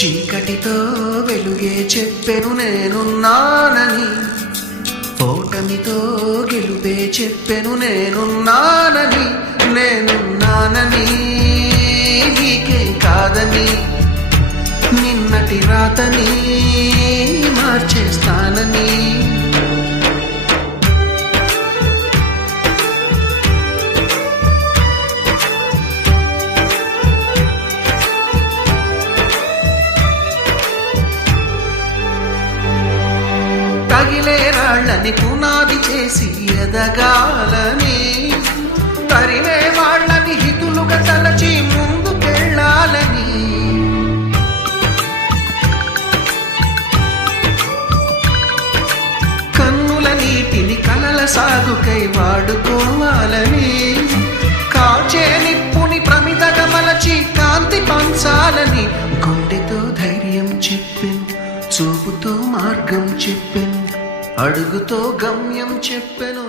చీకటితో వెలుగే చెప్పెను నేనున్నానని, ఓటమితో గెలుపే చెప్పెను నేనున్నానని. నేనున్నానని నీకేం కాదని, నిన్నటి రాతని మార్చేస్తానని. తగిలే రాళ్ళని పునాది చేసి ఎదగాలని, తరిమే వాళ్ళని హితులుగా తలచి ముందుకెళ్ళాలని. కన్నుల నీటిని కలల సాగుకై వాడుకోవాలని, కాచే నిప్పుని ప్రమిదగా మలచి కాంతి పంచాలని. గుండెతో ధైర్యం చెప్పెను, చూపుతో మార్గం చెప్పెను, అడుగుతో గమ్యం చెప్పెను.